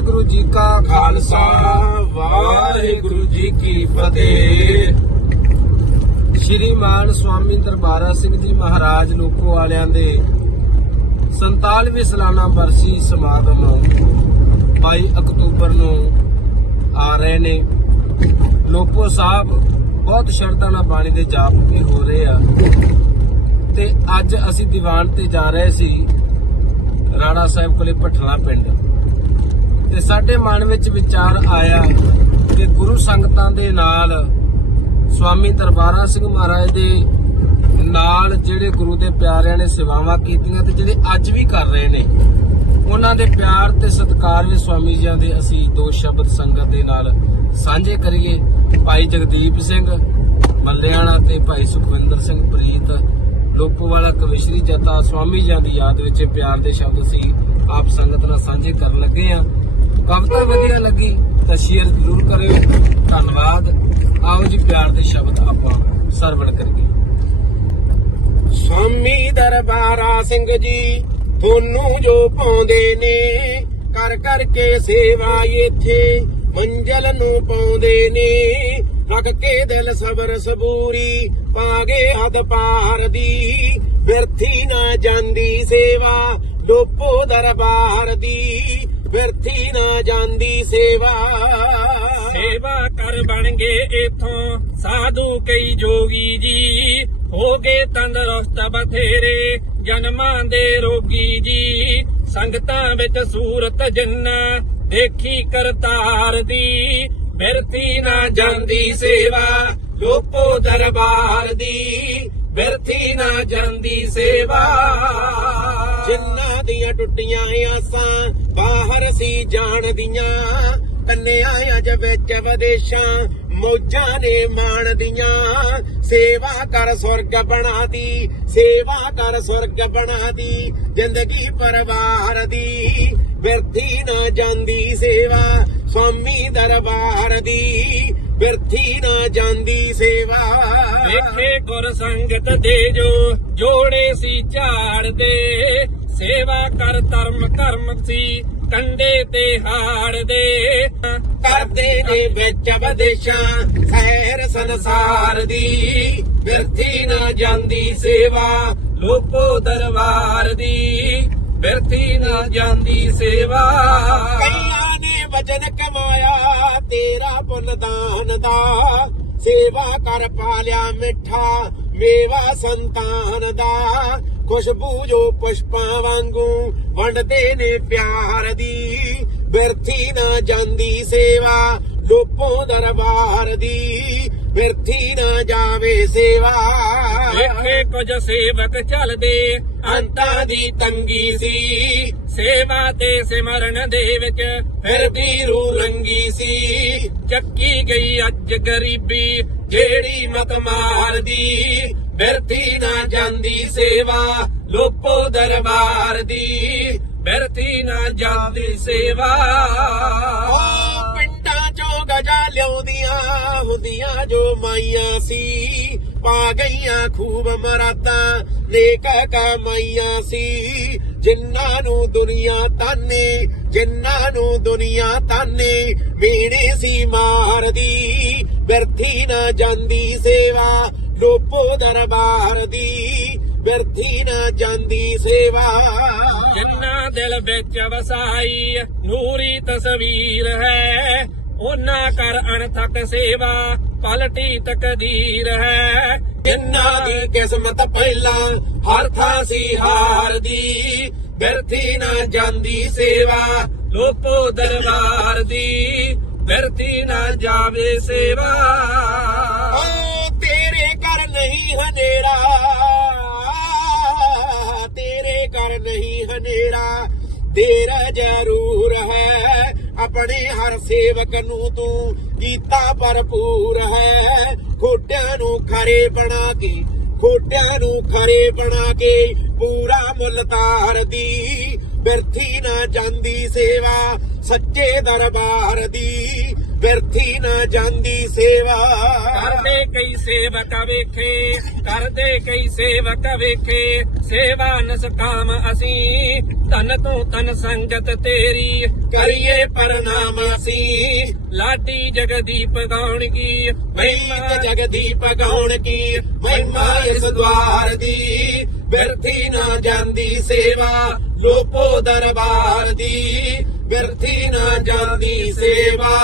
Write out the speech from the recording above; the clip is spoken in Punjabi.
ਵਾਹਿਗੁਰੂ ਜੀ ਕਾ ਖਾਲਸਾ, ਵਾਹਿਗੁਰੂ ਜੀ ਕੀ ਫਤਿਹ। ਸ਼੍ਰੀਮਾਨ ਸਵਾਮੀ ਦਰਬਾਰਾ ਸਿੰਘ ਜੀ ਮਹਾਰਾਜ ਲੋਕੋ ਵਾਲਿਆਂ ਦੇ 47ਵੀਂ ਸਾਲਾਨਾ ਬਰਸੀ ਸਮਾਗਮ 22 ਅਕਤੂਬਰ ਨੂੰ ਆ ਰਹੇ ਨੇ। ਲੋਕੋ ਸਾਹਿਬ ਬਹੁਤ ਸ਼ਰਧਾ ਨਾਲ ਬਾਣੀ ਦੇ ਜਾਪ ਵੀ ਹੋ ਰਹੇ ਆ। ਤੇ ਅੱਜ ਅਸੀਂ ਦੀਵਾਨ ਤੇ ਜਾ ਰਹੇ ਸੀ ਰਾਣਾ ਸਾਹਿਬ ਕੋਲੇ ਭਠਲਾ ਪਿੰਡ। ਤੇ ਸਾਡੇ ਮਨ ਵਿੱਚ ਵਿਚਾਰ ਆਇਆ ਕਿ ਗੁਰੂ ਸੰਗਤਾਂ ਦੇ ਨਾਲ ਸਵਾਮੀ ਦਰਬਾਰਾ ਸਿੰਘ ਮਹਾਰਾਜ ਦੇ ਨਾਲ ਜਿਹੜੇ ਗੁਰੂ ਦੇ ਪਿਆਰਿਆਂ ਨੇ ਸੇਵਾਵਾਂ ਕੀਤੀਆਂ ਤੇ ਜਿਹੜੇ ਅੱਜ ਵੀ ਕਰ ਰਹੇ ਨੇ, ਉਹਨਾਂ ਦੇ ਪਿਆਰ ਤੇ ਸਤਿਕਾਰ ਵਿੱਚ ਸਵਾਮੀ ਜੀਆਂ ਦੇ ਅਸੀਂ ਦੋ ਸ਼ਬਦ ਸੰਗਤ ਦੇ ਨਾਲ ਸਾਂਝੇ ਕਰੀਏ। ਭਾਈ ਜਗਦੀਪ ਸਿੰਘ, ਮੱਲਿਆਣਾ ਤੇ ਭਾਈ ਸੁਖਵਿੰਦਰ ਸਿੰਘ ਪ੍ਰੀਤ ਲੋਪੋਵਾਲਾ ਕਵਿਸ਼ਰੀ ਜਤਾ ਸਵਾਮੀ ਜੀਆਂ ਦੀ ਯਾਦ ਵਿੱਚ ਪਿਆਰ ਦੇ ਸ਼ਬਦ ਅਸੀਂ ਆਪ ਸੰਗਤ ਨਾਲ ਸਾਂਝੇ ਕਰਨ ਲੱਗੇ ਆ ਕਵਿਤਾ ਵਧੀਆ ਲੱਗੀ, ਤਾਂ ਸ਼ੇਅਰ ਜ਼ਰੂਰ ਕਰਿਓ। ਧੰਨਵਾਦ। ਆਓ ਜੀ, ਪਿਆਰ ਦੇ ਸ਼ਬਦ ਆਪਾਂ ਸਰਵਣ ਕਰੀਏ। ਸਵਾਮੀ ਦਰਬਾਰਾ ਸਿੰਘ ਜੀ, ਤੁਹਾਨੂੰ ਜੋ ਪਾਉਂਦੇ ਨੇ, ਕਰ ਕਰਕੇ ਸੇਵਾ ਇੱਥੇ, ਮੰਜ਼ਲ ਨੂੰ ਪਾਉਂਦੇ ਨੇ। ਰੱਖ ਕੇ ਦਿਲ ਸਬਰ ਸਬੂਰੀ ਪਾਗੇ ਹੱਦ ਪਾਰ ਦੀ। ਬਿਰਥੀ ਨਾ ਜਾਂਦੀ ਸੇਵਾ ਲੋਪੋ ਦਰਬਾਰ ਦੀ। ਵਿਰਥੀ ਨਾ ਜਾਂਦੀ ਸੇਵਾ। ਸੇਵਾ ਕਰ ਬਣ ਗਏ ਇਥੋਂ। ਸਾਧੂ ਕਈ ਜੋਗੀ ਜੀ, ਹੋ ਗਏ ਤੰਦਰੁਸਤ ਬਥੇਰੇ। ਜਨਮਾਂ ਦੇ ਰੋਗੀ ਜੀ, ਸੰਗਤਾਂ ਵਿੱਚ ਸੂਰਤ ਜਿੰਨਾ ਦੇਖੀ ਕਰਤਾਰ ਦੀ। ਬਿਰਤੀ ਨਾ ਜਾਂਦੀ ਸੇਵਾ ਲੋਪੋ ਦਰਬਾਰ ਦੀ। ਬਿਰਤੀ ਨਾ ਜਾਂਦੀ ਸੇਵਾ। ਜਿੰਨਾਂ ਦੀਆਂ ਟੁੱਟੀਆਂ ਆਸਾਂ, ਬਾਹਰ ਸੀ ਜਾਣਦੀਆਂ ਕੰਨਿਆ ਅਜ ਵਿੱਚ ਵਿਦੇਸ਼ਾਂ, ਮੌਜਾਂ ਨੇ ਮਾਣਦੀਆਂ ਸੇਵਾ ਕਰ ਸੁਰਗ ਬਣਾਦੀ ਸੇਵਾ ਕਰ ਸੁਰਗ ਬਣਾਦੀ ਜ਼ਿੰਦਗੀ ਪਰਵਾਰ ਦੀ। ਬਿਰਥੀ ਨਾ ਜਾਂਦੀ ਸੇਵਾ, ਸਵਾਮੀ ਦਰਬਾਰ ਦੀ। ਬਿਰਥੀ ਨਾ ਜਾਂਦੀ ਸੇਵਾ। ਵੇਖੇ ਗੁਰ ਸੰਗਤ ਦੇ ਜੋ ਜੋੜੇ ਸੀ ਝਾੜ ਦੇ ਸੇਵਾ ਕਰ ਧਰਮ ਕਰਮ ਸੀ ਕੰਡੇ ਤੇ ਹਾੜ ਦੇ ਕਰਦੇ ਨੇ ਵਿੱਚ ਵਿਦੇਸ਼ਾਂ ਸੈਰ ਸੰਸਾਰ ਦੀ ਬਿਰਥੀ ਨਾ ਜਾਂਦੀ ਸੇਵਾ ਲੋਪੋ ਦਰਬਾਰ ਦੀ। ਬਿਰਥੀ ਨਾ ਜਾਂਦੀ ਸੇਵਾ। ਕਈਆਂ ਨੇ ਵਜਨ ਕਮਾਇਆ ਤੇਰਾ ਪੁੰਨ ਦਾਨ ਦਾ, ਸੇਵਾ ਕਰ ਪਾਲਿਆ ਮਿੱਠਾ, ਮੇਵਾ ਸੰਤਾਨ ਦਾ। ਖੁਸ਼ਬੂ ਜੋ ਪੁਸ਼ਪਾਂ ਵਾਂਗੂ ਵੰਡਦੇ ਨੇ ਪਿਆਰ ਦੀ, ਬਿਰਥੀ ਨਾ ਜਾਂਦੀ ਸੇਵਾ ਲੋਪੋ ਦਰਬਾਰ ਦੀ। ਬਿਰਥੀ ਨਾ ਜਾਵੇ ਸੇਵਾ। ਵੇਖੇ ਕੁਝ ਸੇਵਕ ਚੱਲਦੇ, ਅੰਤਾਂ ਦੀ ਤੰਗੀ ਸੀ। ਸੇਵਾ ਤੇ ਸਿਮਰਨ ਦੇ ਵਿੱਚ ਫਿਰਦੀ ਰੂ ਰੰਗੀ ਸੀ। ਚੱਕੀ ਗਈ ਅੱਜ ਗਰੀਬੀ। ਜਿਹੜੀ ਮਤ ਮਾਰਦੀ ਬਿਰਥੀ ਨਾ ਜਾਂਦੀ ਸੇਵਾ ਲੋਪੋ ਦਰਬਾਰ ਦੀ। ਬਿਰਥੀ ਨਾ ਜਾਂਦੀ ਸੇਵਾ। ਉਹ ਲਿਆਉਂਦੀਆਂ, ਹੁੰਦੀਆਂ ਜੋ ਮਾਈਆਂ ਸੀ। ਪਾ ਗਈਆਂ ਖੂਬ ਮਰਾਦਾਂ ਨੇਕ ਕਮਾਈਆਂ ਸੀ। ਜਿਨ੍ਹਾਂ ਨੂੰ ਦੁਨੀਆ ਤਾਨੇ, ਜਿਨ੍ਹਾਂ ਨੂੰ ਦੁਨੀਆ ਤਾਨੇ ਮੀਣੇ ਸੀ ਮਾਰਦੀ। ਬਿਰਥੀ ਨਾ ਜਾਂਦੀ ਸੇਵਾ, ਲੋਪੋ ਦਰਬਾਰ ਦੀ। ਬਿਰਥੀ ਨਾ ਜਾਂਦੀ ਸੇਵਾ। ਜਿੰਨਾ ਦਿਲ ਵਿੱਚ ਵਸਾਈ, ਨੂਰੀ ਤਸਵੀਰ ਹੈ। ਉਹਨਾਂ ਕਰ ਅਣਥਕ ਸੇਵਾ, ਪਲਟੀ ਤਕਦੀਰ ਹੈ ਜਿੰਨਾ ਦੀ ਕਿਸਮਤ ਪਹਿਲਾਂ ਹਰ ਥਾਂ ਸੀ ਹਾਰ ਬਿਰਥੀ ਨਾ ਜਾਂਦੀ ਸੇਵਾ ਲੋਪੋ ਦਰਬਾਰ ਦੀ ਬਿਰਤੀ ਨਾ ਜਾਵੇ ਸੇਵਾ। ਓ ਤੇਰੇ ਕਰ ਨਹੀਂ ਹਨੇਰਾ, ਤੇਰੇ ਕਰ ਨਹੀਂ ਹਨੇਰਾ ਤੇਰਾ ਜ਼ਰੂਰ ਆਪਣੇ ਹਰ ਸੇਵਕ ਨੂੰ ਤੂੰ ਕੀਤਾ ਭਰਪੂਰ ਹੈ। ਖੋਟਿਆਂ ਨੂੰ ਖਰੇ ਬਣਾ ਕੇ, ਖੋਟਿਆਂ ਨੂੰ ਖਰੇ ਬਣਾ ਕੇ ਪੂਰਾ ਮੁੱਲ ਤਾਰਦੀ ਬਿਰਥੀ ਨਾ ਜਾਂਦੀ ਸੇਵਾ, ਸੱਚੇ ਦਰਬਾਰ ਦੀ। ਬਿਰਥੀ ਨਾ ਜਾਂਦੀ ਸੇਵਾ ਕਰਦੇ ਕਈ ਸੇਵਕ ਵੇਖੇ, ਕਰਦੇ ਕਈ ਸੇਵਕ ਵੇਖੇ, ਸੇਵਾ ਨਸਕਾਮ ਅਸੀਂ, ਧਨ ਤੂੰ ਤਨ ਸੰਗਤ ਤੇਰੀ, ਕਰੀਏ ਪ੍ਰਣਾਮ ਅਸੀਂ। ਲਾਡੀ ਜਗਦੀਪ ਗਾਉਣ ਕੀ, ਮਹਿਮਾ ਜਗਦੀਪ ਗਾਉਣ ਕੀ, ਮਹਿਮਾ ਇਸ ਦਵਾਰ ਦੀ। ਬਿਰਥੀ ਨਾ ਜਾਂਦੀ ਸੇਵਾ ਲੋਪੋ ਦਰਬਾਰ ਦੀ। ਬਿਰਥੀ ਨਾ ਜਾਂਦੀ ਸੇਵਾ।